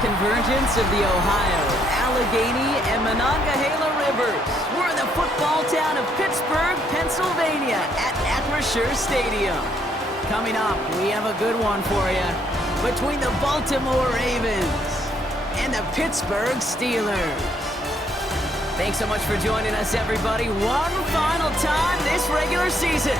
convergence of the Ohio, Allegheny, and Monongahela rivers. We're in the football town of Pittsburgh, Pennsylvania at Acrisure Stadium. Coming up, we have a good one for you between the Baltimore Ravens and the Pittsburgh Steelers. Thanks so much for joining us, everybody. One final time this regular season.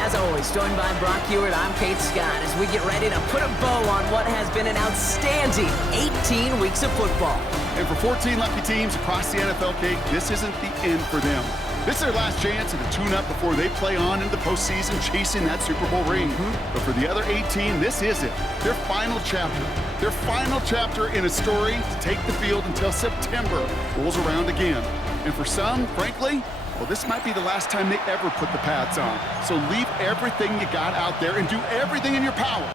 As always, joined by Brock Hewitt, I'm Kate Scott as we get ready to put a bow on what has been an outstanding 18 weeks of football. And for 14 lucky teams across the NFL, Kate, this isn't the end for them. This is their last chance at a tune-up before they play on into the postseason chasing that Super Bowl ring. But for the other 18, this is it. Their final chapter. Their final chapter in a story to take the field until September rolls around again. And for some, frankly, well, this might be the last time they ever put the pads on. So leave everything you got out there and do everything in your power.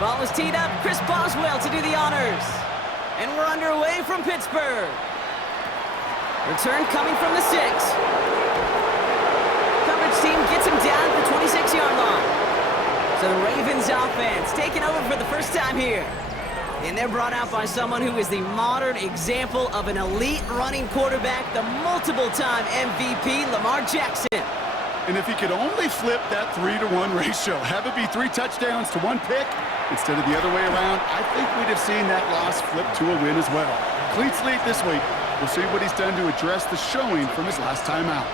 Ball is teed up. Chris Boswell to do the honors. And we're underway from Pittsburgh. Return coming from the 6. Coverage team gets him down at the 26-yard line. So the Ravens offense taking over for the first time here. And they're brought out by someone who is the modern example of an elite running quarterback, the multiple-time MVP, Lamar Jackson. And if he could only flip that 3-to-1 ratio, have it be 3 touchdowns to 1 pick instead of the other way around, I think we'd have seen that loss flip to a win as well. Clean slate this week. We'll see what he's done to address the showing from his last time out.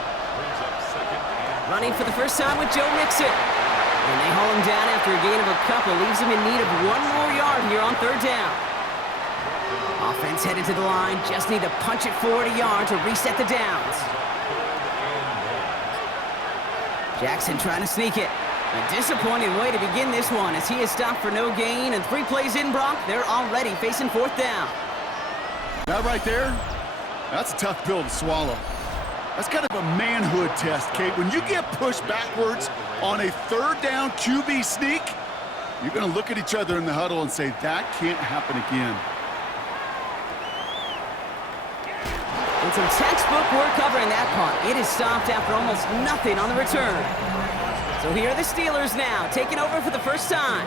Running for the first time with Joe Mixon. And they haul him down after a gain of a couple. Leaves him in need of 1 more yard here on 3rd down. Offense headed to the line. Just need to punch it forward a yard to reset the downs. Jackson trying to sneak it. A disappointing way to begin this one as he is stopped for no gain. And 3 plays in, Brock, they're already facing 4th down. That right there, that's a tough pill to swallow. That's kind of a manhood test, Kate. When you get pushed backwards on a 3rd down QB sneak, you're going to look at each other in the huddle and say, that can't happen again. And some textbook work covering that punt. It is stopped after almost nothing on the return. So here are the Steelers now, taking over for the first time.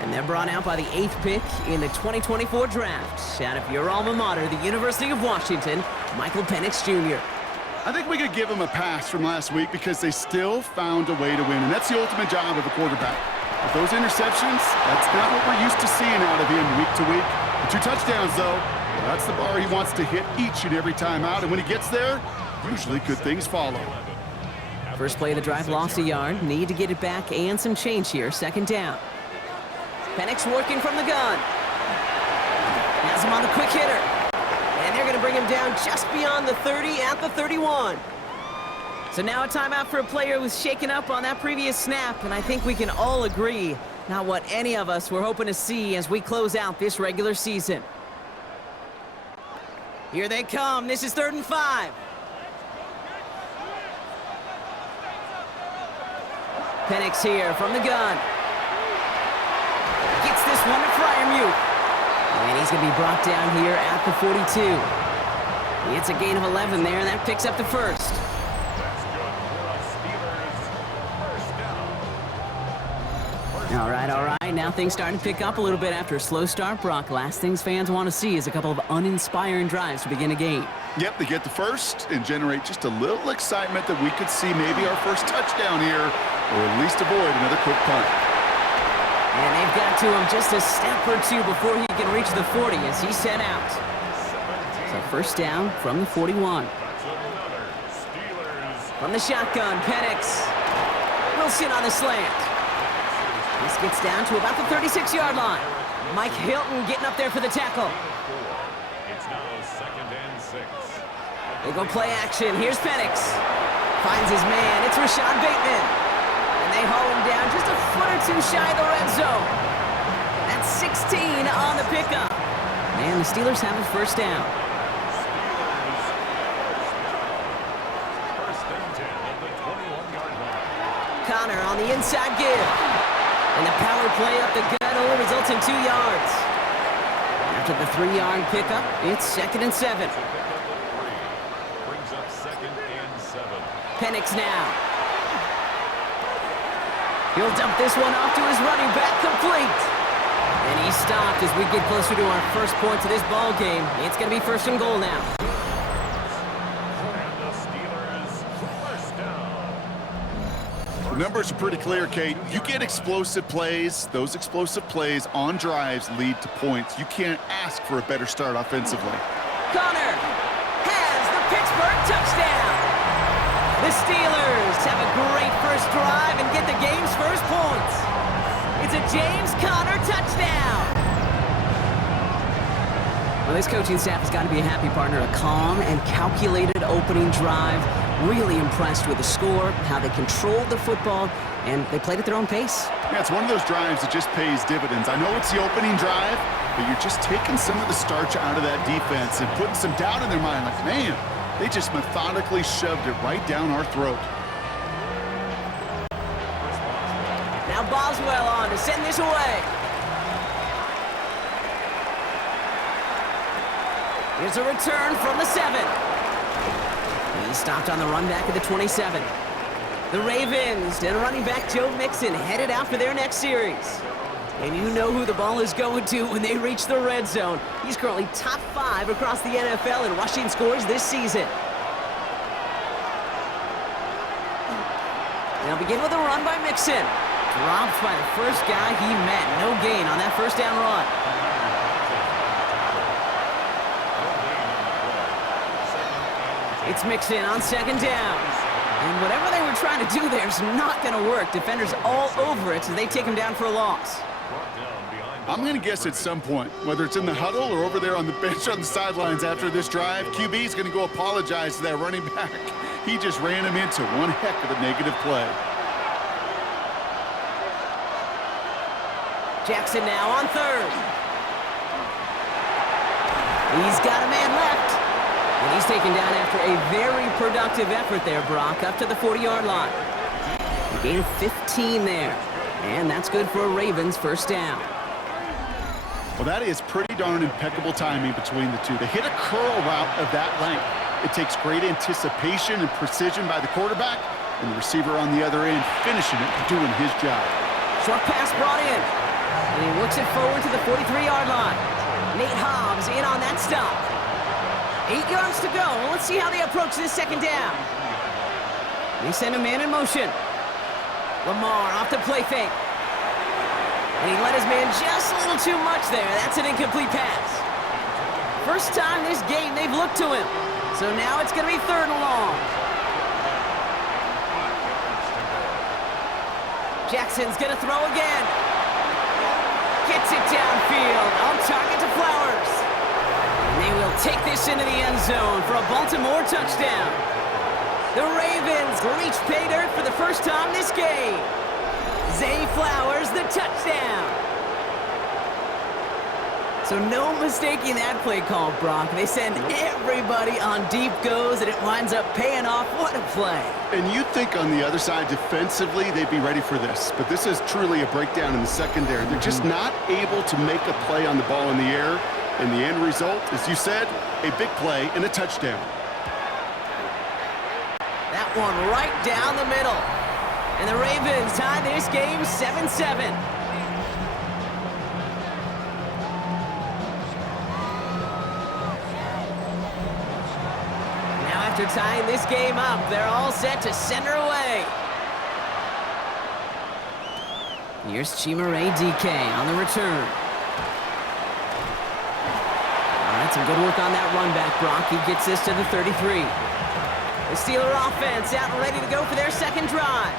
And they're brought out by the 8th pick in the 2024 draft. Out of your alma mater, the University of Washington, Michael Penix Jr. I think we could give him a pass from last week because they still found a way to win, and that's the ultimate job of a quarterback. With those interceptions, that's not what we're used to seeing out of him week to week. The 2 touchdowns, though, that's the bar he wants to hit each and every time out, and when he gets there, usually good things follow. First play of the drive lost a yard. Need to get it back and some change here. 2nd down. Penix working from the gun. Has him on the quick hitter. And they're going to bring him down just beyond the 30 at the 31. So now a timeout for a player who was shaken up on that previous snap, and I think we can all agree, not what any of us were hoping to see as we close out this regular season. Here they come. This is 3rd and 5. Penix here from the gun. Gets this one to Freiermuth. And he's going to be brought down here at the 42. It's a gain of 11 there, and that picks up the first. All right. Now things starting to pick up a little bit after a slow start, Brock. Last things fans want to see is a couple of uninspiring drives to begin a game. Yep, they get the first and generate just a little excitement that we could see maybe our first touchdown here, or at least avoid another quick punt. And they've got to him just a step or 2 before he can reach the 40 as he's set out. So 1st down from the 41. From the shotgun, Penix. Wilson on the slant. This gets down to about the 36-yard line. Mike Hilton getting up there for the tackle. It's now 2nd and 6. They go play action. Here's Penix. Finds his man. It's Rashad Bateman. And they haul him down just a foot or 2 shy of the red zone. That's 16 on the pickup. And the Steelers have a 1st down. First and 10 at the 21-yard line. Connor on the inside give. And the power play up the gut only results in 2 yards. After the 3-yard pickup, it's 2nd and 7. Brings up 2nd and 7. Penix now. He'll dump this one off to his running back, complete. And he's stopped as we get closer to our first points of this ball game. It's going to be 1st and goal now. And the Steelers first down. The numbers are pretty clear, Kate. You get explosive plays. Those explosive plays on drives lead to points. You can't ask for a better start offensively. Connor has the Pittsburgh touchdown. The Steelers have a great first drive and get the game's first points. It's a James Conner touchdown. Well, this coaching staff has got to be a happy partner. A calm and calculated opening drive. Really impressed with the score, how they controlled the football, and they played at their own pace. Yeah, it's one of those drives that just pays dividends. I know it's the opening drive, but you're just taking some of the starch out of that defense and putting some doubt in their mind. Like, man, they just methodically shoved it right down our throat. Now Boswell on to send this away. Here's a return from the 7. He stopped on the run back at the 27. The Ravens and running back Joe Mixon headed out for their next series. And you know who the ball is going to when they reach the red zone. He's currently top 5 across the NFL in rushing scores this season. They'll begin with a run by Mixon. Dropped by the first guy he met. No gain on that first down run. It's Mixon on 2nd down. And whatever they were trying to do there is not going to work. Defenders all over it, so they take him down for a loss. I'm going to guess at some point, whether it's in the huddle or over there on the bench on the sidelines after this drive, QB is going to go apologize to that running back. He just ran him into one heck of a negative play. Jackson now on 3rd. He's got a man left. And he's taken down after a very productive effort there, Brock, up to the 40-yard line. A gain of 15 there. And that's good for a Ravens first down. Well, that is pretty darn impeccable timing between the two. They hit a curl route of that length. It takes great anticipation and precision by the quarterback, and the receiver on the other end finishing it, doing his job. Short pass brought in. And he works it forward to the 43-yard line. Nate Hobbs in on that stop. 8 yards to go. Well, let's see how they approach this 2nd down. They send a man in motion. Lamar off the play fake. And he let his man just a little too much there. That's an incomplete pass. First time this game they've looked to him. So now it's going to be 3rd and long. Jackson's going to throw again. Gets it downfield. On target to Flowers. And they will take this into the end zone for a Baltimore touchdown. The Ravens reach pay dirt for the first time this game. Zay Flowers, the touchdown. So no mistaking that play call, Brock. They send everybody on deep goes, and it winds up paying off. What a play. And you'd think on the other side, defensively, they'd be ready for this. But this is truly a breakdown in the secondary. They're just not able to make a play on the ball in the air. And the end result, as you said, a big play and a touchdown. That one right down the middle. And the Ravens tie this game 7-7. Now after tying this game up, they're all set to send her away. Here's Chimere DK on the return. All right, some good work on that run back, Brock. He gets this to the 33. The Steeler offense out and ready to go for their 2nd drive.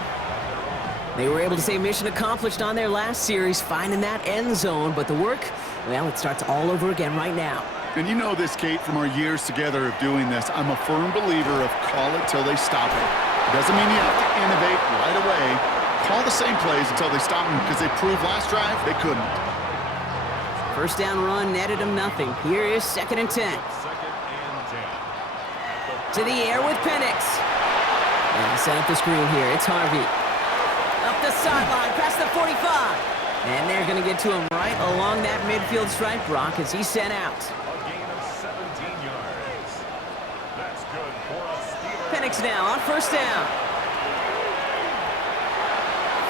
They were able to say mission accomplished on their last series, finding that end zone, but the work, well, it starts all over again right now. And you know this, Kate, from our years together of doing this. I'm a firm believer of call it till they stop it. It doesn't mean you have to innovate right away. Call the same plays until they stop them, because they proved last drive they couldn't. First down run netted them nothing. Here is 2nd and 10. To the air with Penix. And set up the screen here. It's Harvey. Up the sideline, past the 45. And they're going to get to him right along that midfield stripe, Brock, as he's sent out. A gain of 17 yards. That's good for a Steelers. Penix now on 1st down.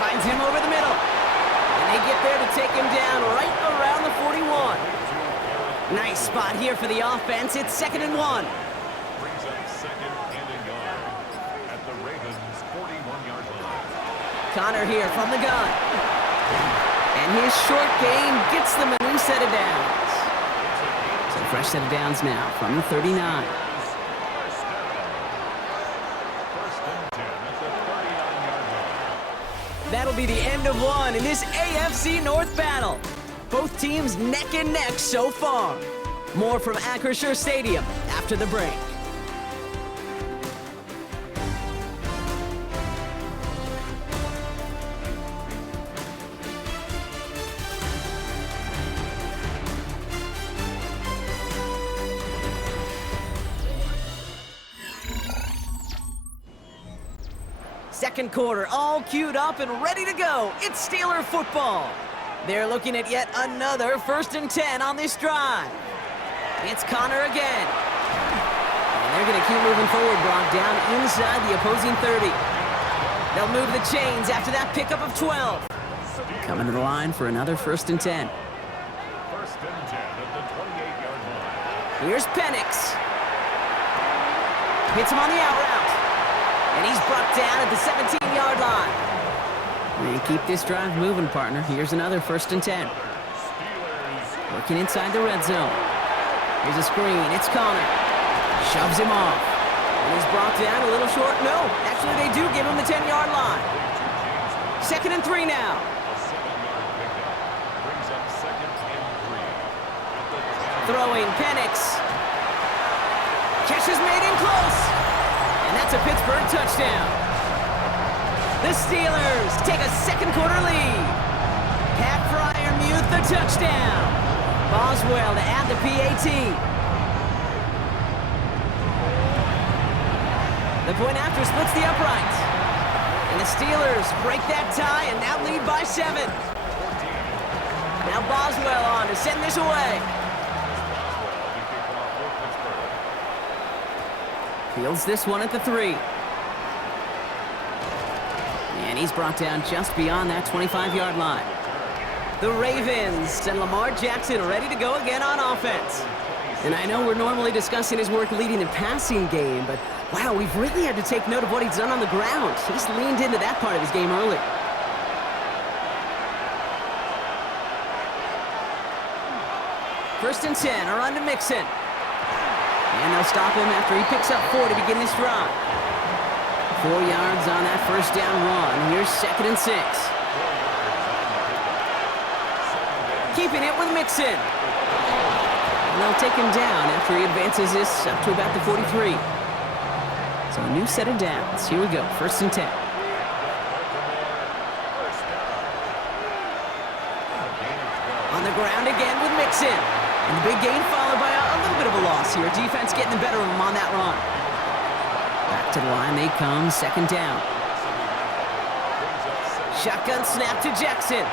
Finds him over the middle. And they get there to take him down right around the 41. Nice spot here for the offense. It's 2nd and 1. Brings up 2nd and a yard at the Ravens' 41-yard line. Connor here from the gun. And his short gain gets them a new set of downs. So fresh set of downs now from the 39. First and 10 at the 39-yard line. That'll be the end of one in this AFC North battle. Both teams neck and neck so far. More from Acrisure Stadium after the break. Second quarter, all queued up and ready to go. It's Steeler football. They're looking at yet another 1st and 10 on this drive. It's Connor again. And they're going to keep moving forward, Brock, down inside the opposing 30. They'll move the chains after that pickup of 12. Coming to the line for another 1st and 10. First and 10 at the 28-yard line. Here's Penix. Hits him on the out route. And he's brought down at the 17-yard line. And keep this drive moving, partner. Here's another 1st and 10. Working inside the red zone. Here's a screen. It's Connor. Shoves him off. And he's brought down a little short. No, actually they do give him the 10-yard line. 2nd and 3 now. A 7-yard pickup brings up 2nd and 3 at the 10. Throwing Penix. Catch is made in close. And that's a Pittsburgh touchdown. The Steelers take a second quarter lead. Pat Fryermuth the touchdown. Boswell to add the PAT. The point after splits the uprights. And the Steelers break that tie and now lead by 7. Now Boswell on to send this away. Fields this one at the 3. And he's brought down just beyond that 25-yard line. The Ravens and Lamar Jackson ready to go again on offense. And I know we're normally discussing his work leading the passing game, but wow, we've really had to take note of what he's done on the ground. He's leaned into that part of his game early. First and 10, a run to Mixon. And they'll stop him after he picks up 4 to begin this drive. 4 yards on that first down run. Here's 2nd and 6. Keeping it with Mixon. And they'll take him down after he advances this up to about the 43. So a new set of downs. Here we go, 1st and 10. On the ground again with Mixon. And the big gain followed by a little bit of a loss here. Defense getting the better of him on that run. Back to the line they come, 2nd down. Shotgun snap to Jackson.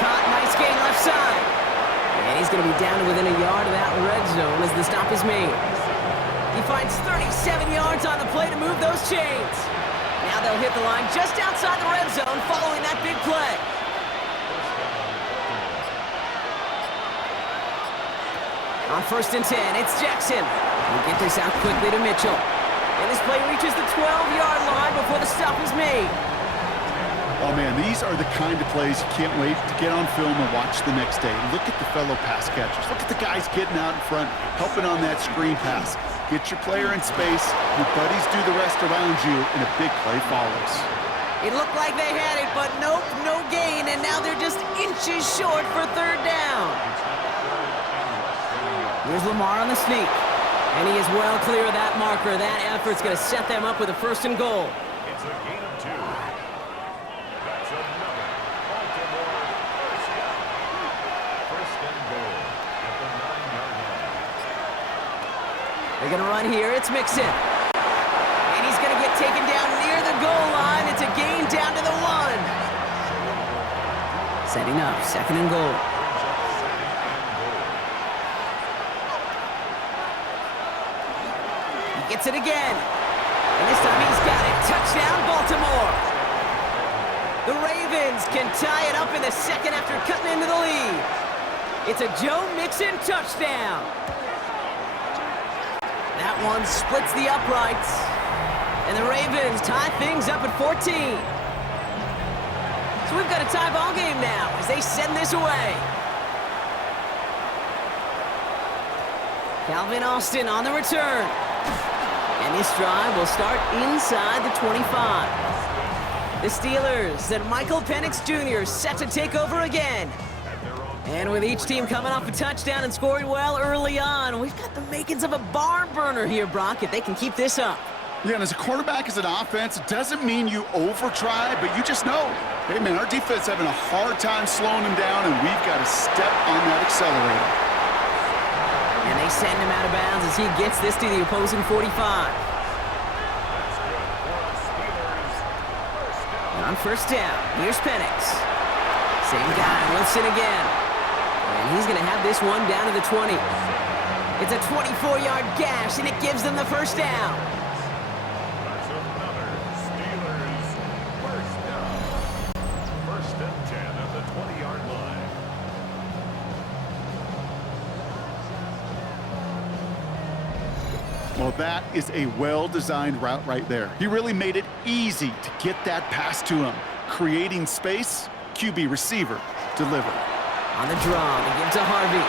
Caught, nice gain left side. And he's going to be down to within a yard of that red zone as the stop is made. He finds 37 yards on the play to move those chains. Now they'll hit the line just outside the red zone following that big play. On 1st and 10, it's Jackson. He'll get this out quickly to Mitchell. And this play reaches the 12-yard line before the stop is made. Oh, man, these are the kind of plays you can't wait to get on film and watch the next day. Look at the fellow pass catchers. Look at the guys getting out in front, helping on that screen pass. Get your player in space, your buddies do the rest around you, and a big play follows. It looked like they had it, but nope, no gain, and now they're just inches short for 3rd down. Here's Lamar on the sneak. And he is well clear of that marker. That effort's going to set them up with a 1st and goal. It's a gain of 2. That's another Baltimore first down. 1st and goal at the 9-yard line. They're going to run here. It's Mixon. And he's going to get taken down near the goal line. It's a gain down to the 1. Setting up, 2nd and goal. Gets it again. And this time he's got it. Touchdown, Baltimore. The Ravens can tie it up in the second after cutting into the lead. It's a Joe Mixon touchdown. That one splits the uprights. And the Ravens tie things up at 14. So we've got a tie ball game now as they send this away. Calvin Austin on the return. And this drive will start inside the 25. The Steelers and Michael Penix Jr. set to take over again. And with each team coming off a touchdown and scoring well early on, we've got the makings of a barn burner here, Brock, if they can keep this up. Yeah, and as a quarterback, as an offense, it doesn't mean you over-try, but you just know, hey, man, our defense having a hard time slowing them down, and we've got to step on that accelerator. And they send him out of bounds as he gets this to the opposing 45. And on first down, here's Penix. Same guy, Wilson again. And he's going to have this one down to the 20. It's a 24-yard gash, and it gives them the first down. That's another Steelers first down. First and 10 at the 20-yard line. Well, that is a well-designed route right there. He really made it easy to get that pass to him. Creating space, QB receiver, deliver. On the draw, they give to Harvey.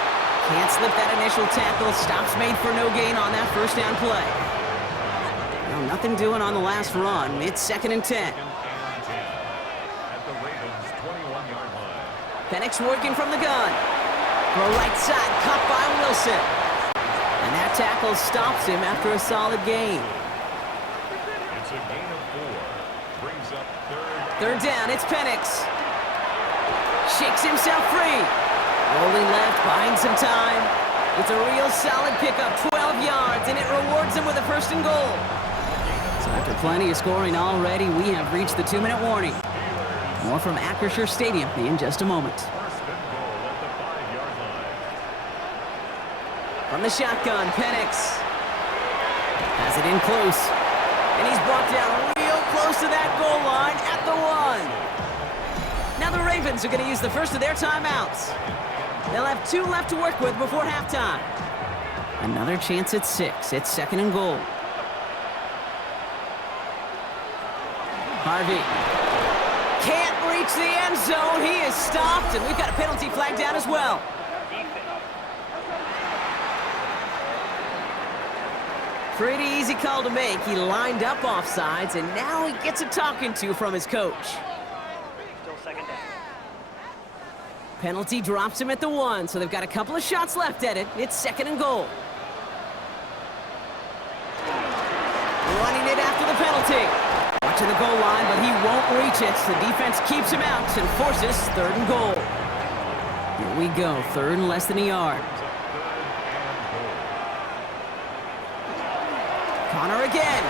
Can't slip that initial tackle. Stops made for no gain on that first down play. Well, nothing doing on the last run. It's second and 10. Second and 10 at the Ravens' 21-yard line. Penix working from the gun. Throw right side, caught by Wilson. And that tackle stops him after a solid gain. It's a gain of 4. Brings up Third down, it's Penix. Shakes himself free. Rolling left, buying some time. It's a real solid pickup, 12 yards, and it rewards him with a first and goal. So after plenty of scoring already, we have reached the 2-minute warning. More from Acrisure Stadium in just a moment. first and goal at the 5-yard line. From the shotgun, Penix has it in close. And he's brought down real close to that goal line at the 1. Now the Ravens are going to use the first of their timeouts. They'll have 2 left to work with before halftime. Another chance at 6. It's second and goal. Harvey can't reach the end zone. He is stopped, and we've got a penalty flag down as well. Pretty easy call to make. He lined up offsides, and now he gets a talking to from his coach. Still second down. Penalty drops him at the 1, so they've got a couple of shots left at it. It's second and goal. Running it after the penalty. Watching the goal line, but he won't reach it. The defense keeps him out and forces third and goal. Here we go, third and less than a yard. Connor again.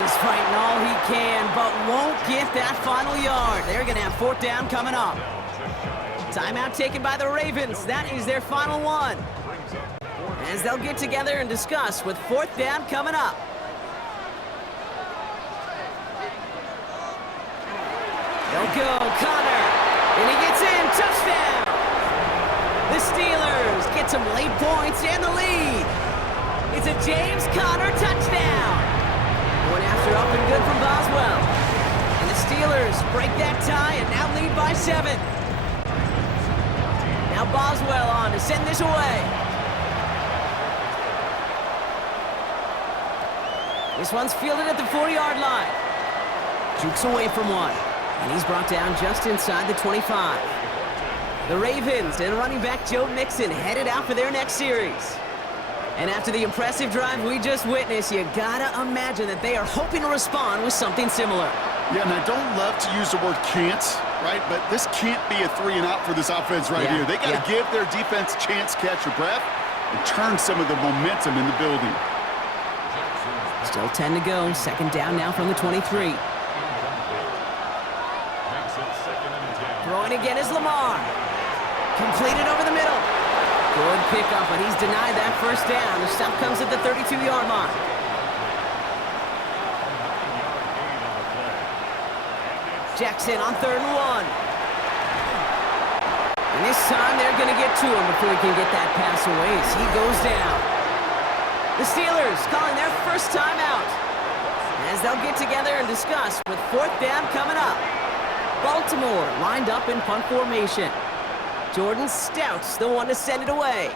He's fighting all he can, but won't get that final yard. They're going to have fourth down coming up. Timeout taken by the Ravens. That is their final one. As they'll get together and discuss with fourth down coming up. They'll go, Connor. And he gets in, touchdown. The Steelers get some late points and the lead. It's a James Conner touchdown. Going after up and good from Boswell. And the Steelers break that tie and now lead by 7. Now Boswell on to send this away. This one's fielded at the 4-yard line. Jukes away from one. And he's brought down just inside the 25. The Ravens and running back Joe Mixon headed out for their next series. And after the impressive drive we just witnessed, you gotta imagine that they are hoping to respond with something similar. Yeah, and I don't love to use the word can't, right? But this can't be a 3 and out for this offense right here. They got to give their defense a chance to catch a breath and turn some of the momentum in the building. Still 10 to go. Second down now from the 23. Throwing again is Lamar. Completed over the middle. Good pickup, but he's denied that first down. The stop comes at the 32-yard line. Jackson on 3rd and 1. And this time they're going to get to him before he can get that pass away as he goes down. The Steelers calling their first time out as they'll get together and discuss with 4th down coming up. Baltimore lined up in punt formation. Jordan Stout's the one to send it away.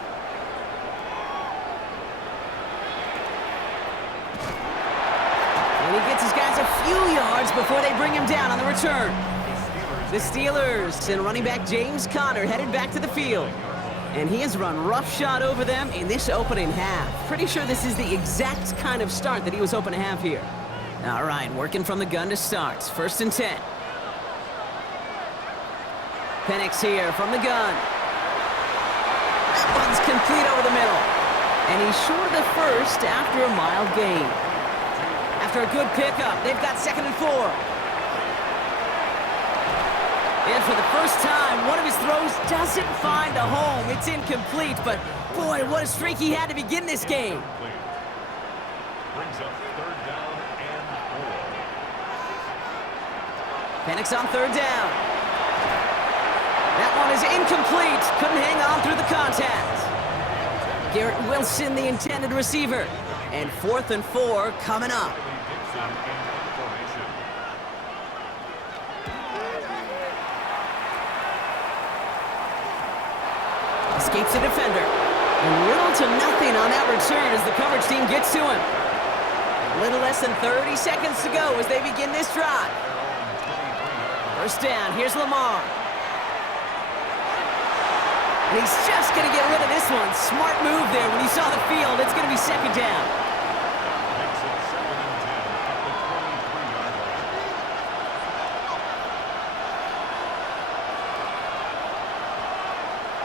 And he gets his guys a few yards before they bring him down on the return. The Steelers and running back James Conner headed back to the field. And he has run roughshod over them in this opening half. Pretty sure this is the exact kind of start that he was hoping to have here. All right, working from the gun to start. 1st and 10. Penix here from the gun. That one's complete over the middle. And he's short of the first after a mild gain. After a good pickup, they've got 2nd and 4. And for the first time, one of his throws doesn't find a home. It's incomplete, but boy, what a streak he had to begin this game. Brings up 3rd down and 4. Penix on 3rd down. That one is incomplete. Couldn't hang on through the contact. Garrett Wilson, the intended receiver. And 4th and 4 coming up. Escapes the defender. And little to nothing on that return as the coverage team gets to him. A little less than 30 seconds to go as they begin this drive. 1st down, here's Lamar. And he's just going to get rid of this one. Smart move there when he saw the field. It's going to be 2nd down. Makes it 2nd and 10 at the 23-yard line.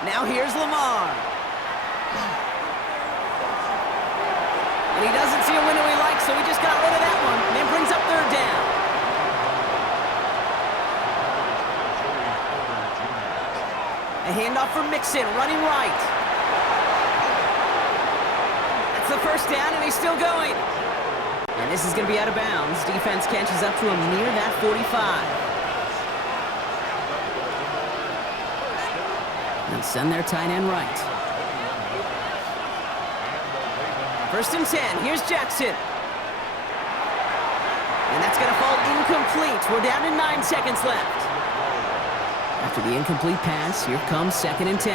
Now here's Lamar. And he doesn't see a window he likes, so he just got rid of that one. And then brings up 3rd down. A handoff for Mixon, running right. That's the 1st down, and he's still going. And this is going to be out of bounds. Defense catches up to him near that 45. And send their tight end right. 1st and 10. Here's Jackson. And that's going to fall incomplete. We're down to 9 seconds left. After the incomplete pass, here comes 2nd and 10.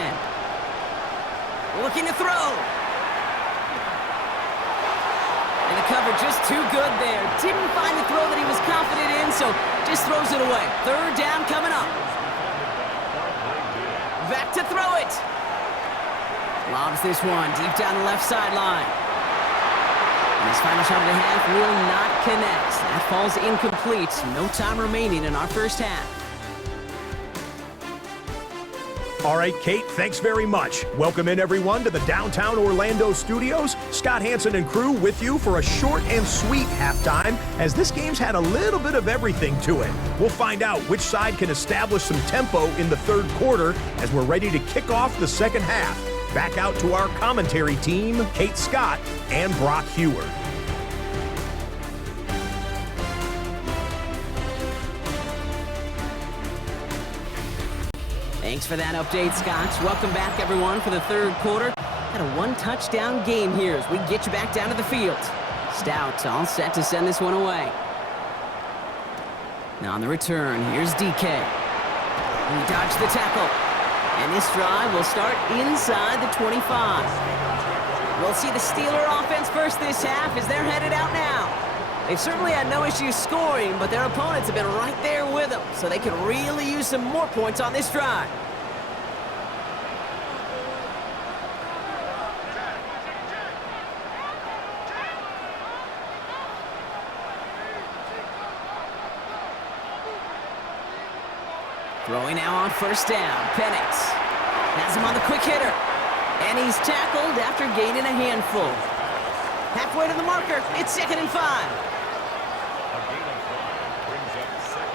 Looking to throw. And the cover just too good there. Didn't find the throw that he was confident in, so just throws it away. 3rd down coming up. Back to throw it. Lobs this one deep down the left sideline. And his final shot of the half will not connect. That falls incomplete. No time remaining in our first half. All right, Kate, thanks very much. Welcome in, everyone, to the downtown Orlando studios. Scott Hansen and crew with you for a short and sweet halftime, as this game's had a little bit of everything to it. We'll find out which side can establish some tempo in the 3rd quarter as we're ready to kick off the 2nd half. Back out to our commentary team, Kate Scott and Brock Hewer. Thanks for that update, Scott. Welcome back, everyone, for the 3rd quarter. Got a 1-touchdown game here as we get you back down to the field. Stout all set to send this one away. Now on the return, here's DK. He dodged the tackle. And this drive will start inside the 25. We'll see the Steeler offense first this half as they're headed out now. They've certainly had no issues scoring, but their opponents have been right there with them, so they can really use some more points on this drive. Throwing now on 1st down, Penix has him on the quick hitter, and he's tackled after gaining a handful. Halfway to the marker, it's 2nd and 5.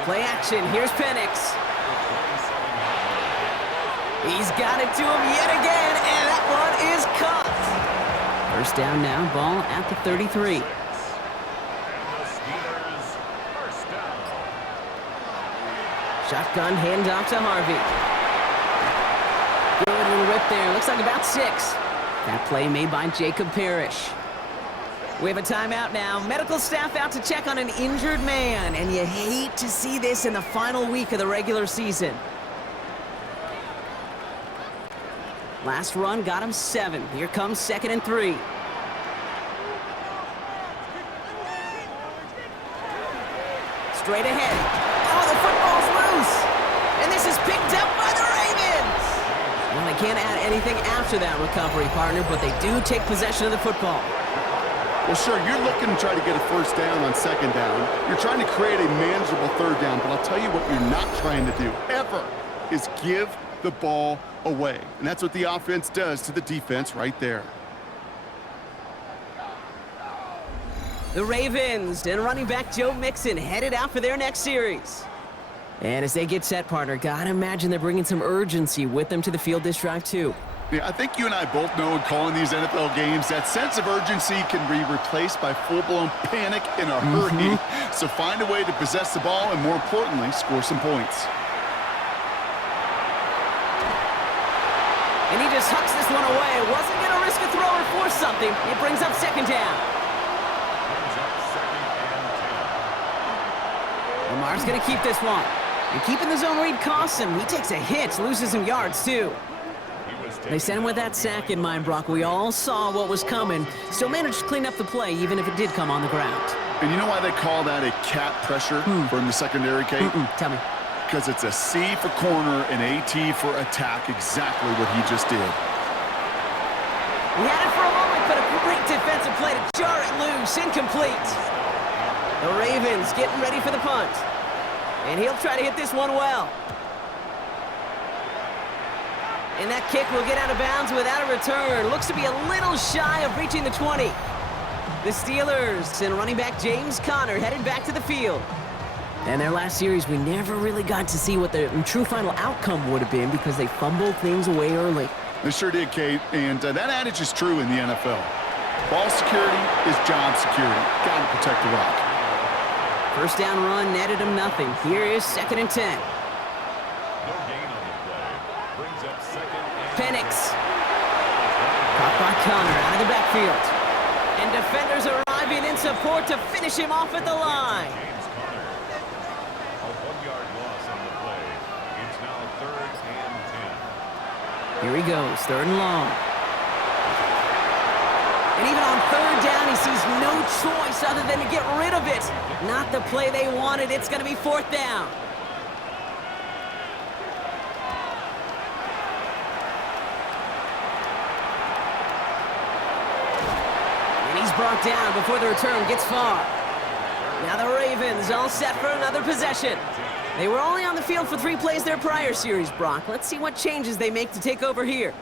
Play action, here's Penix. He's got it to him yet again, and that one is caught. 1st down now, ball at the 33. Shotgun handoff to Harvey. Good little rip there. Looks like about 6. That play made by Jacob Parrish. We have a timeout now. Medical staff out to check on an injured man, and you hate to see this in the final week of the regular season. Last run got him 7. Here comes 2nd and 3. Straight ahead. Oh, the football's loose. And this is picked up by the Ravens. Well, they can't add anything after that recovery, partner, but they do take possession of the football. Well, sure, you're looking to try to get a first down on 2nd down. You're trying to create a manageable 3rd down, but I'll tell you what you're not trying to do, ever, is give the ball away. And that's what the offense does to the defense right there. The Ravens and running back Joe Mixon headed out for their next series. And as they get set, partner, gotta imagine they're bringing some urgency with them to the field this drive, too. Yeah, I think you and I both know in calling these NFL games that sense of urgency can be replaced by full-blown panic in a hurry. So find a way to possess the ball and, more importantly, score some points. And he just hucks this one away. Wasn't going to risk a throw or force something. It brings up 2nd down. Lamar's going to keep this one. And keeping the zone read costs him. He takes a hit, loses some yards, too. They sent him with that sack in mind, Brock. We all saw what was coming. Still managed to clean up the play, even if it did come on the ground. And you know why they call that a cat pressure from the secondary, Kate? Tell me. Because it's a C for corner and AT for attack, exactly what he just did. He had it for a moment, but a great defensive play to jar it loose. Incomplete. The Ravens getting ready for the punt. And he'll try to hit this one well. And that kick will get out of bounds without a return. Looks to be a little shy of reaching the 20. The Steelers and running back James Conner headed back to the field. And their last series, we never really got to see what the true final outcome would have been because they fumbled things away early. They sure did, Kate, and that adage is true in the NFL. Ball security is job security. Got to protect the rock. First down run netted him nothing. Here is 2nd and 10. Penix. Caught by Conner out of the backfield. And defenders arriving in support to finish him off at the line. A 1-yard loss on the play. It's now 3rd and 10. Here he goes, 3rd and long. And even on 3rd down, he sees no choice other than to get rid of it. Not the play they wanted. It's going to be 4th down. Brought down before the return gets far. Now the Ravens all set for another possession. They were only on the field for 3 plays their prior series, Brock. Let's see what changes they make to take over here.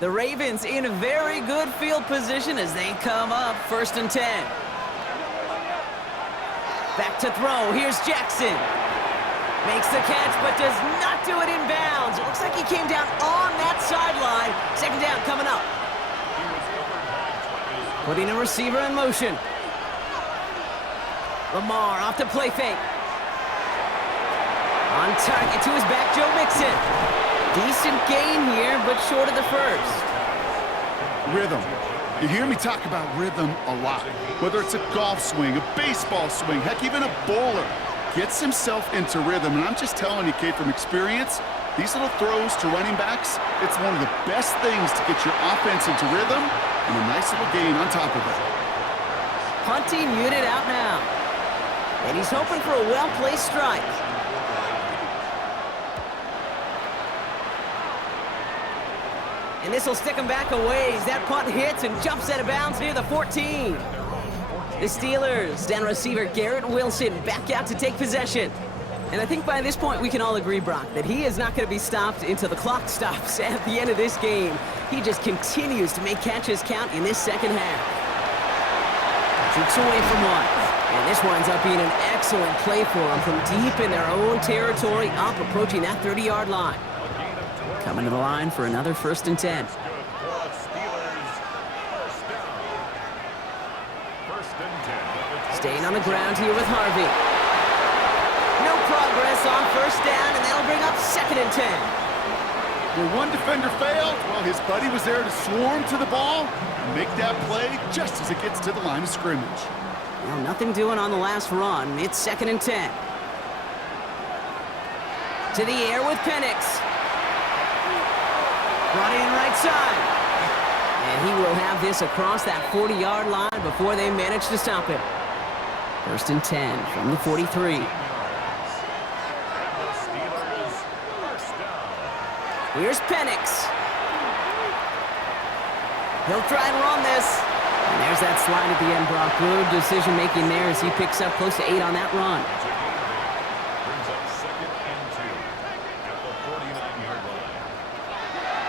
The Ravens in a very good field position as they come up 1st and 10. Back to throw. Here's Jackson. Makes the catch but does not do it in bounds. It looks like he came down on that sideline. 2nd down coming up. Putting a receiver in motion. Lamar off the play fake. On target to his back, Joe Mixon. Decent gain here, but short of the first. Rhythm. You hear me talk about rhythm a lot. Whether it's a golf swing, a baseball swing, heck, even a bowler. Gets himself into rhythm, and I'm just telling you, Kate, from experience, these little throws to running backs, it's one of the best things to get your offense into rhythm and a nice little gain on top of it. Punting unit out now. And he's hoping for a well-placed strike. And this will stick him back a ways. That punt hits and jumps out of bounds near the 14. The Steelers and receiver Garrett Wilson back out to take possession. And I think by this point we can all agree, Brock, that he is not going to be stopped until the clock stops at the end of this game. He just continues to make catches count in this 2nd half. Shoots away from one. And this winds up being an excellent play for him from deep in their own territory, up approaching that 30-yard line. Coming to the line for another 1st and 10. Staying on the ground here with Harvey. No progress down, and that'll bring up 2nd and 10. When one defender failed, well, his buddy was there to swarm to the ball and make that play just as it gets to the line of scrimmage. Well, nothing doing on the last run. It's 2nd and 10. To the air with Penix. Brought in right side. And he will have this across that 40-yard line before they manage to stop him. 1st and 10 from the 43. Here's Penix. He'll try and run this. And there's that slide at the end, Brock. Good decision-making there as he picks up close to 8 on that run. Brings up 2nd and 2 at the 49-yard line.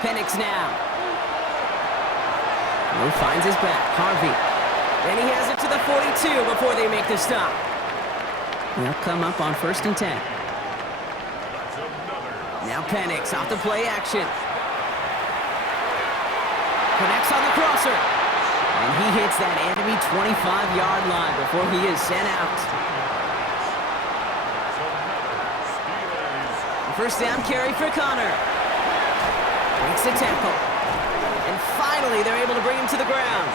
Penix now. Mo finds his back. Harvey. Then he has it to the 42 before they make the stop. They'll come up on 1st and 10. Now Penix off the play action. Connects on the crosser. And he hits that enemy 25-yard line before he is sent out. First down carry for Connor. Breaks the tackle. And finally, they're able to bring him to the ground.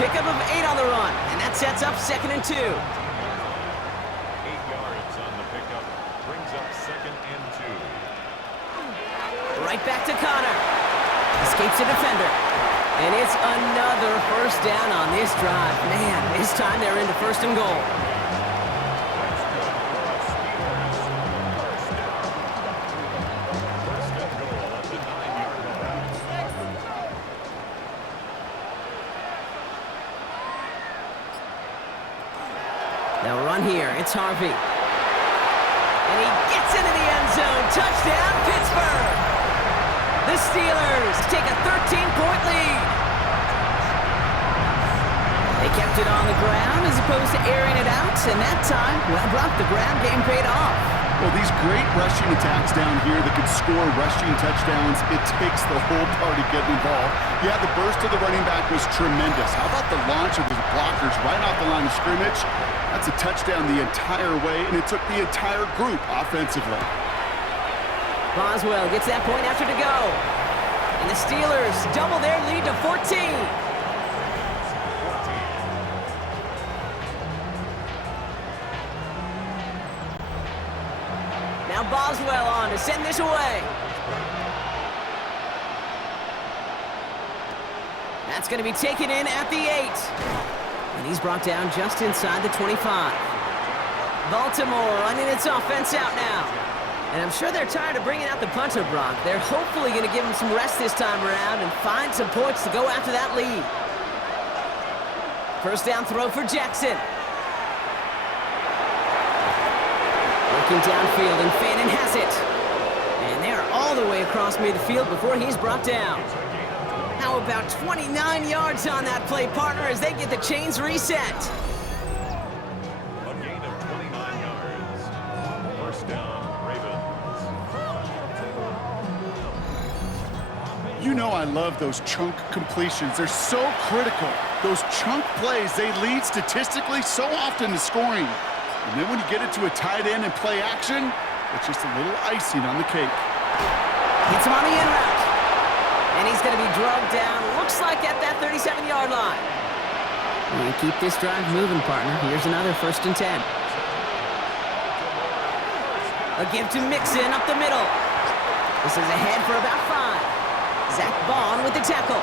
Pickup of 8 on the run. And that sets up 2nd and 2. 8 yards on the pickup. Brings up 2nd and 2. Right back to Connor. Escapes a defender. And it's another first down on this drive. Man, this time they're into 1st and goal. They'll run here. It's Harvey. And he gets into the end zone. Touchdown, Pittsburgh! The Steelers take a 13-point lead. They kept it on the ground as opposed to airing it out, and that time, well, Brock, the ground game paid off. Well, these great rushing attacks down here that can score rushing touchdowns, it takes the whole party getting involved. Yeah, the burst of the running back was tremendous. How about the launch of his blockers right off the line of scrimmage? That's a touchdown the entire way, and it took the entire group offensively. Boswell gets that point after to go. And the Steelers double their lead to 14. Now Boswell on to send this away. That's going to be taken in at the 8. And he's brought down just inside the 25. Baltimore running its offense out now. And I'm sure they're tired of bringing out the punter, Brock. They're hopefully going to give him some rest this time around and find some points to go after that lead. First down throw for Jackson. Looking downfield, and Fannin has it. And they're all the way across midfield before he's brought down. How about 29 yards on that play, partner, as they get the chains reset? A gain of 29 yards. First down, Ravens. You know I love those chunk completions. They're so critical. Those chunk plays, they lead statistically so often to scoring. And then when you get it to a tight end and play action, it's just a little icing on the cake. Hits him on the in route. And he's going to be drugged down, looks like at that 37-yard line. And keep this drive moving, partner. Here's another 1st and 10. A give to Mixon up the middle. This is ahead for about 5. Zach Bond with the tackle.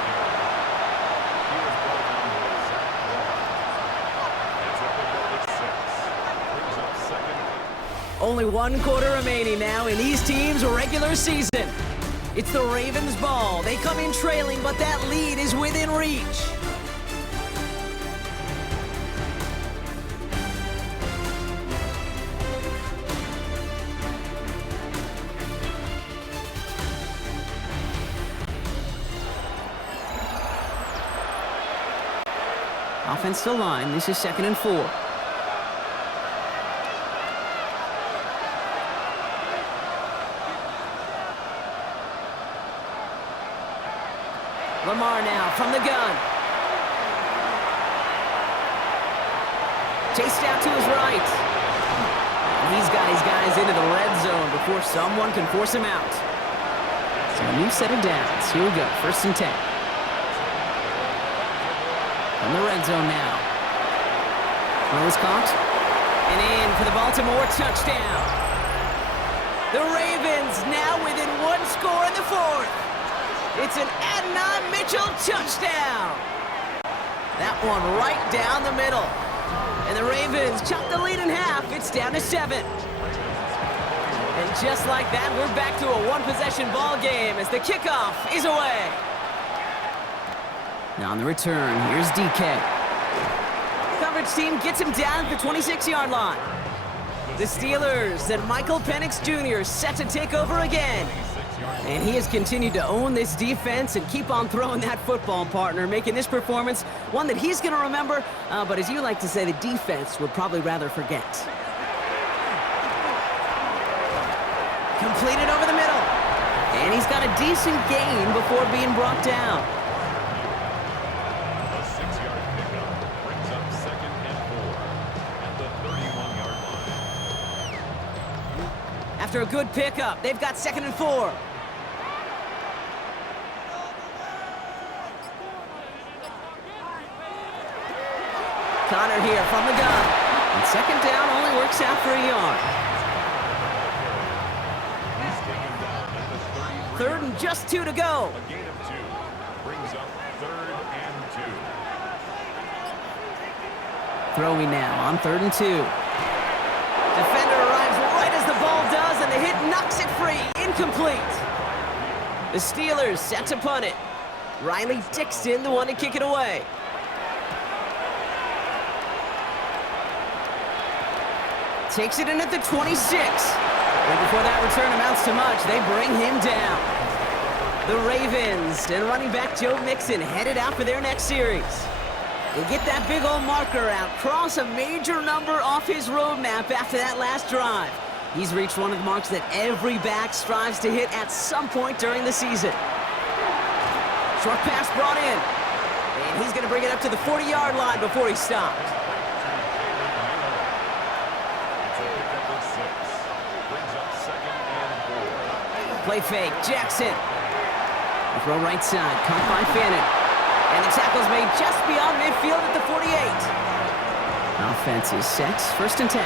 Only 1 quarter remaining now in these teams' regular season. It's the Ravens' ball. They come in trailing, but that lead is within reach. Offensive line. This is 2nd and 4. Lamar now from the gun. Chased out to his right. And he's got his guys into the red zone before someone can force him out. So a new set of downs. Here we go, 1st and 10. In the red zone now. Throw is caught. And in for the Baltimore touchdown. The Ravens now within 1 score in the 4th. It's an Adnan Mitchell touchdown. That one right down the middle. And the Ravens chop the lead in half. It's down to 7. And just like that, we're back to a one-possession ball game as the kickoff is away. Now on the return, here's DK. Coverage team gets him down at the 26-yard line. The Steelers and Michael Penix Jr. set to take over again. And he has continued to own this defense and keep on throwing that football, partner, making this performance one that he's going to remember, but as you like to say, the defense would probably rather forget. Completed over the middle. And he's got a decent gain before being brought down. A 6-yard pickup brings up 2nd and 4 at the 31-yard line. After a good pickup, they've got 2nd and 4. Connor here from the gun. And 2nd down only works out for a yard. He's taken down at the 33. 3rd and just 2 to go. A gain of 2 brings up 3rd and 2. Throwing now on 3rd and 2. Defender arrives right as the ball does, and the hit knocks it free. Incomplete. The Steelers set to punt it. Riley Dixon, the one to kick it away. Takes it in at the 26. And before that return amounts to much, they bring him down. The Ravens and running back Joe Mixon headed out for their next series. They get that big old marker out, cross a major number off his roadmap after that last drive. He's reached one of the marks that every back strives to hit at some point during the season. Short pass brought in. And he's going to bring it up to the 40-yard line before he stopped. Play fake, Jackson. The throw right side, caught by Fannin. And the tackle's made just beyond midfield at the 48. Offense is set, 1st and 10.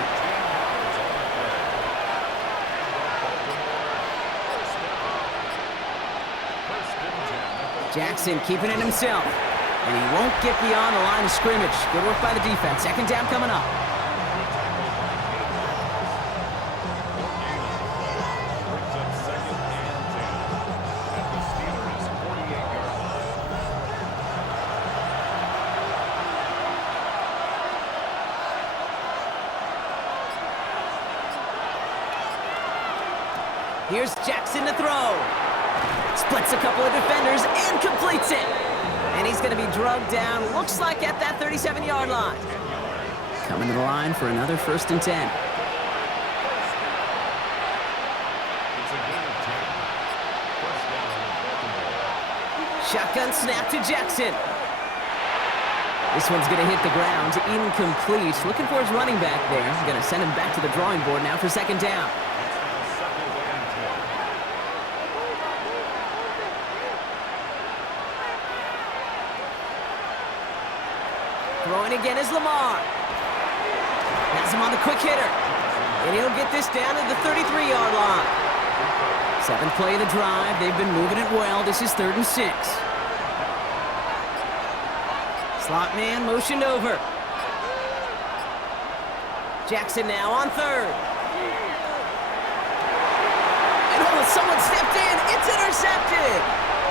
Jackson keeping it himself. And he won't get beyond the line of scrimmage. Good work by the defense. 2nd down coming up. Here's Jackson to throw. Splits a couple of defenders and completes it. And he's going to be drugged down, looks like at that 37-yard line. Coming to the line for another 1st and 10. Shotgun snap to Jackson. This one's going to hit the ground, incomplete. Looking for his running back there. Going to send him back to the drawing board now for 2nd down. Throwing again is Lamar. Has him on the quick hitter. And he'll get this down to the 33-yard line. 7th play of the drive. They've been moving it well. This is 3rd and 6. Slot man motioned over. Jackson now on 3rd. And someone stepped in. It's intercepted.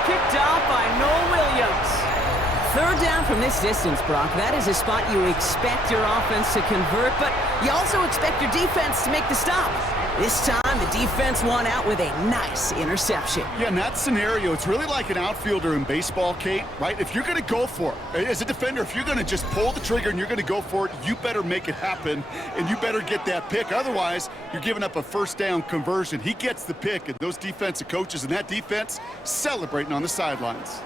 Picked off by Noel Williams. 3rd down from this distance, Brock. That is a spot you expect your offense to convert, but you also expect your defense to make the stop. This time, the defense won out with a nice interception. Yeah, in that scenario, it's really like an outfielder in baseball, Kate, right? If you're going to go for it, as a defender, if you're going to just pull the trigger and you're going to go for it, you better make it happen, and you better get that pick. Otherwise, you're giving up a 1st down conversion. He gets the pick, and those defensive coaches and that defense celebrating on the sidelines.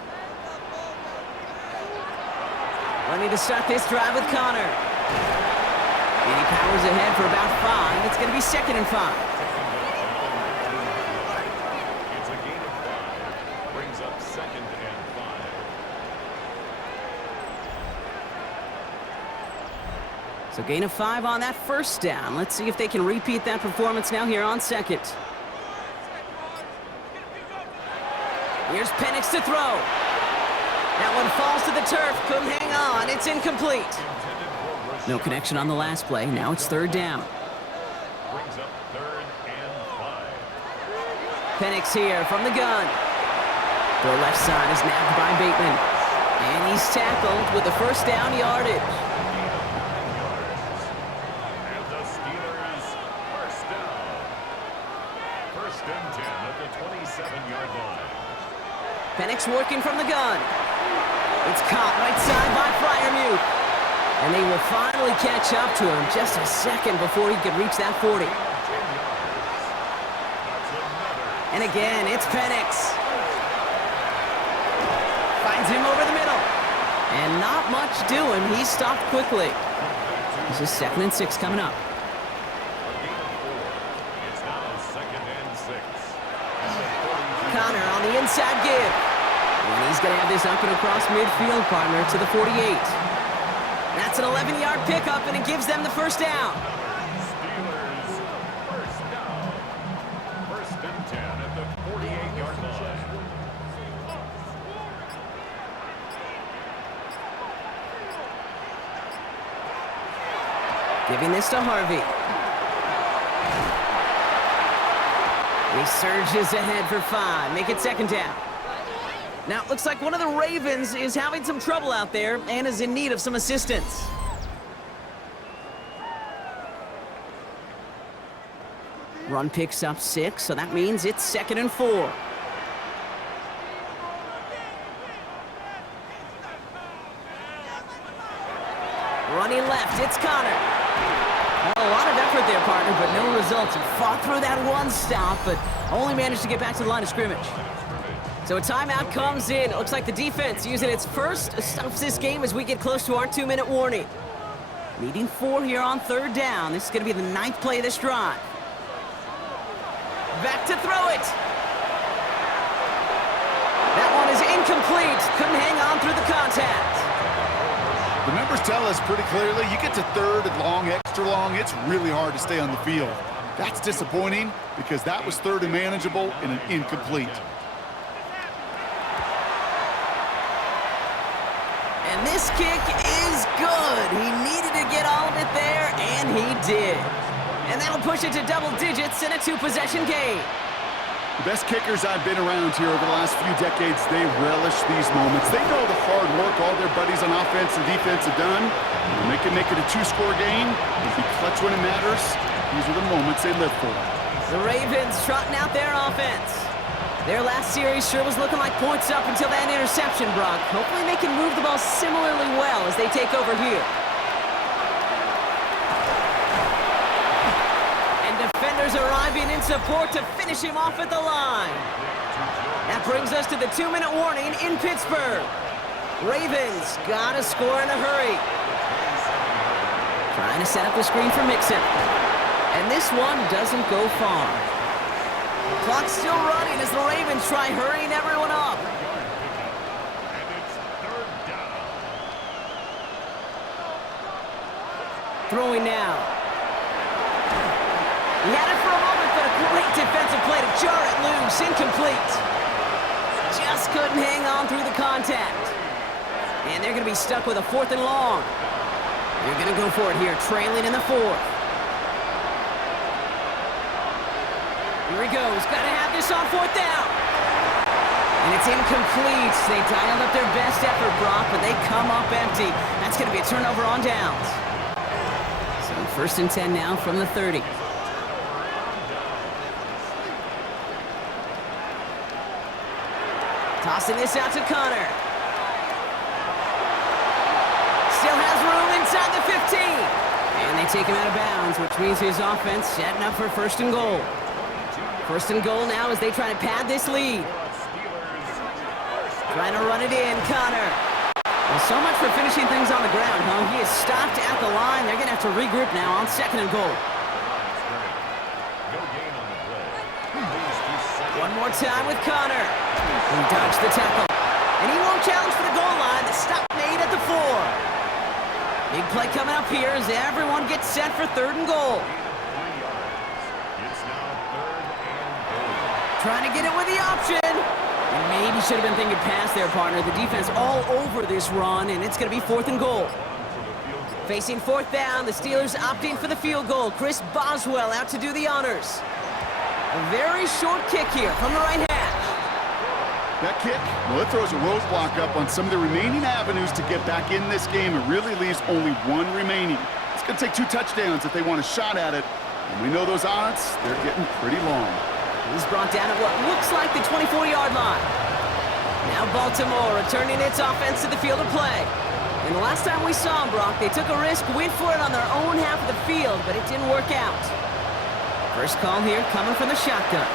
Ready to start this drive with Connor. And he powers ahead for about 5. It's going to be 2nd and 5. So gain of 5 on that first down. Let's see if they can repeat that performance now here on second. Here's Penix to throw. That one falls to the turf. Couldn't hang on. It's incomplete. No connection on the last play. Now it's third down. Brings up 3rd and 5. Penix here from the gun. The left side is nabbed by Bateman. And he's tackled with the first down yardage. And the Steelers first down. 1st and 10 at the 27-yard line. Penix working from the gun. It's caught right side by Freiermuth. And they will finally catch up to him just a second before he could reach that 40. And again, it's Penix. Finds him over the middle. And not much doing. He stopped quickly. This is 2nd and 6 coming up. It's now 2nd and 6. Connor on the inside give. And he's going to have this up and across midfield, partner, to the 48. That's an 11-yard pickup, and it gives them the first down. Steelers first down. 1st and 10 at the 48-yard line. Giving this to Harvey. He surges ahead for 5. Make it 2nd down. Now, it looks like one of the Ravens is having some trouble out there and is in need of some assistance. Run picks up 6, so that means it's 2nd and 4. Running left, it's Connor. Well, a lot of effort there, partner, but no results. He fought through that one stop, but only managed to get back to the line of scrimmage. So a timeout comes in. It looks like the defense using its first stops this game as we get close to our 2-minute warning. Needing 4 here on 3rd down. This is going to be the 9th play of this drive. Back to throw it. That one is incomplete. Couldn't hang on through the contact. The numbers tell us pretty clearly, you get to 3rd and long, extra long, it's really hard to stay on the field. That's disappointing because that was 3rd and manageable and an incomplete. And this kick is good. He needed to get all of it there, and he did. And that'll push it to double digits in a 2-possession game. The best kickers I've been around here over the last few decades, they relish these moments. They know the hard work all their buddies on offense and defense have done. When they can make it a 2-score game and be clutch when it matters, these are the moments they live for. The Ravens trotting out their offense. Their last series sure was looking like points up until that interception, Brock. Hopefully they can move the ball similarly well as they take over here. Defenders arriving in support to finish him off at the line. That brings us to the 2-minute warning in Pittsburgh. Ravens gotta score in a hurry. Trying to set up the screen for Mixon. And this one doesn't go far. Clock's still running as the Ravens try hurrying everyone up. And it's 3rd down. Throwing now. He had it for a moment, but a great defensive play to jar it loose. Incomplete. Just couldn't hang on through the contact. And they're going to be stuck with a 4th and long. They're going to go for it here, trailing in the 4th. Here he goes. Got to have this on 4th down. And it's incomplete. They dialed up their best effort, Brock, but they come up empty. That's going to be a turnover on downs. So 1st and 10 now from the 30. Tossing this out to Connor. Still has room inside the 15. And they take him out of bounds, which means his offense setting up for 1st and goal. 1st and goal now as they try to pad this lead. Trying to run it in, Connor. Well, so much for finishing things on the ground, huh? He is stopped at the line. They're going to have to regroup now on 2nd and goal. One more time with Connor. He dodged the tackle. And he won't challenge for the goal line. The stop made at the 4. Big play coming up here as everyone gets set for 3rd and goal. 3 yards. It's now 3rd and goal. Trying to get it with the option. And maybe should have been thinking pass there, partner. The defense all over this run, and it's going to be 4th and goal. Facing 4th down, the Steelers opting for the field goal. Chris Boswell out to do the honors. A very short kick here from the right hash. That kick, well, it throws a roadblock up on some of the remaining avenues to get back in this game. It really leaves only one remaining. It's going to take 2 touchdowns if they want a shot at it. And we know those odds, they're getting pretty long. He's brought down at what looks like the 24-yard line. Now Baltimore returning its offense to the field of play. And the last time we saw them, Brock, they took a risk, went for it on their own half of the field, but it didn't work out. First call here coming from the shotgun.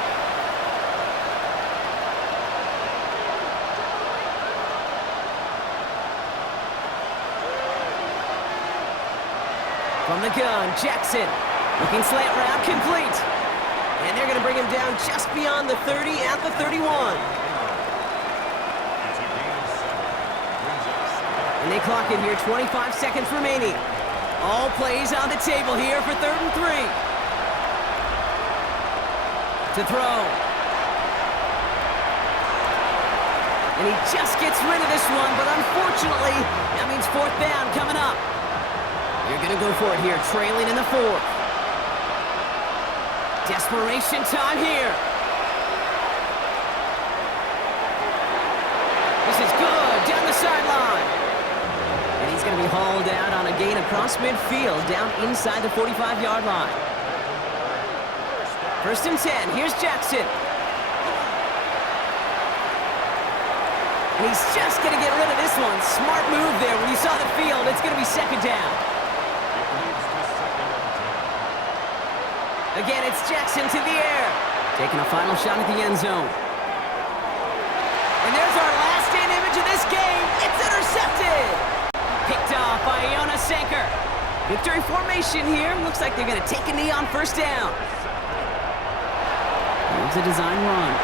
From the gun, Jackson. Looking slant route, complete. And they're going to bring him down just beyond the 30 at the 31. And they clock in here, 25 seconds remaining. All plays on the table here for 3rd and 3. To throw. And he just gets rid of this one, but unfortunately, that means 4th down coming up. You're going to go for it here, trailing in the 4th. Desperation time here. This is good, down the sideline. And he's going to be hauled out on a gain across midfield, down inside the 45-yard line. 1st and 10, here's Jackson. And he's just going to get rid of this one. Smart move there. When you saw the field, it's going to be 2nd down. Again, it's Jackson to the air. Taking a final shot at the end zone. And there's our last stand image of this game. It's intercepted. Picked off by Iona Sanker. Victory formation here. Looks like they're going to take a knee on 1st down. Here's a design run.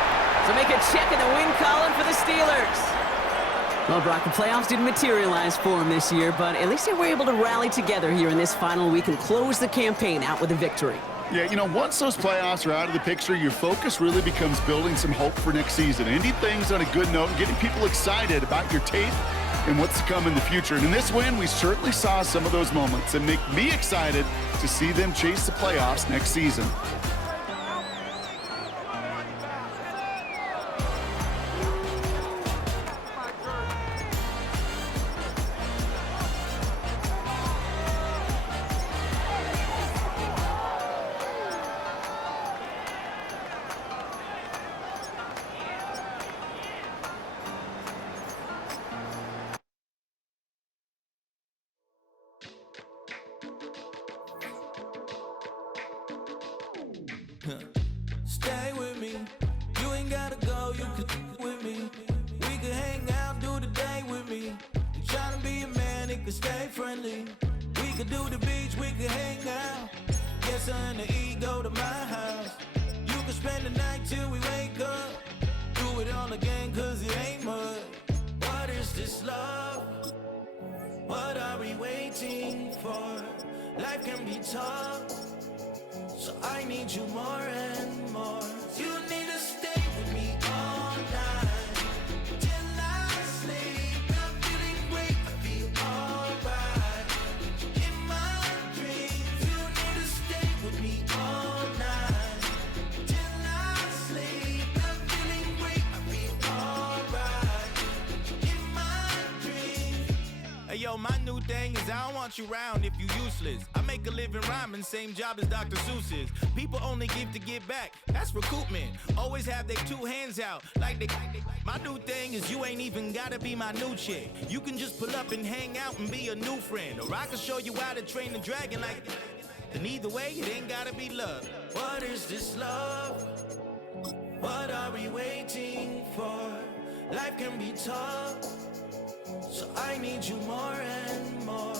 So make a check in the win column for the Steelers. Well, Brock, the playoffs didn't materialize for them this year, but at least they were able to rally together here in this final week and close the campaign out with a victory. Yeah, you know, once those playoffs are out of the picture, your focus really becomes building some hope for next season, ending things on a good note and getting people excited about your tape and what's to come in the future. And in this win, we certainly saw some of those moments and make me excited to see them chase the playoffs next season. Stay with me, you ain't gotta go, you can with me. We can hang out, do the day with me. You tryna be a man, it can stay friendly. We could do the beach, we can hang out. Get something to eat, go to my house. You can spend the night till we wake up. Do it all again, cause it ain't much. What is this love? What are we waiting for? Life can be tough, so I need you more and more. You need to stay with me all night till I sleep. I'm feeling great, I feel alright. In my dreams, you need to stay with me all night till I sleep. I'm feeling great, I feel alright. In my dreams. Hey yo, my new thing is I don't want you around if you useless. I make a living rhyming, same job as Dr. Seuss's. People only give to get back, that's recoupment. Always have their 2 hands out, like they. My new thing is you ain't even gotta be my new chick. You can just pull up and hang out and be a new friend. Or I can show you how to train the dragon like. And either way, it ain't gotta be love. What is this love? What are we waiting for? Life can be tough, so I need you more and more.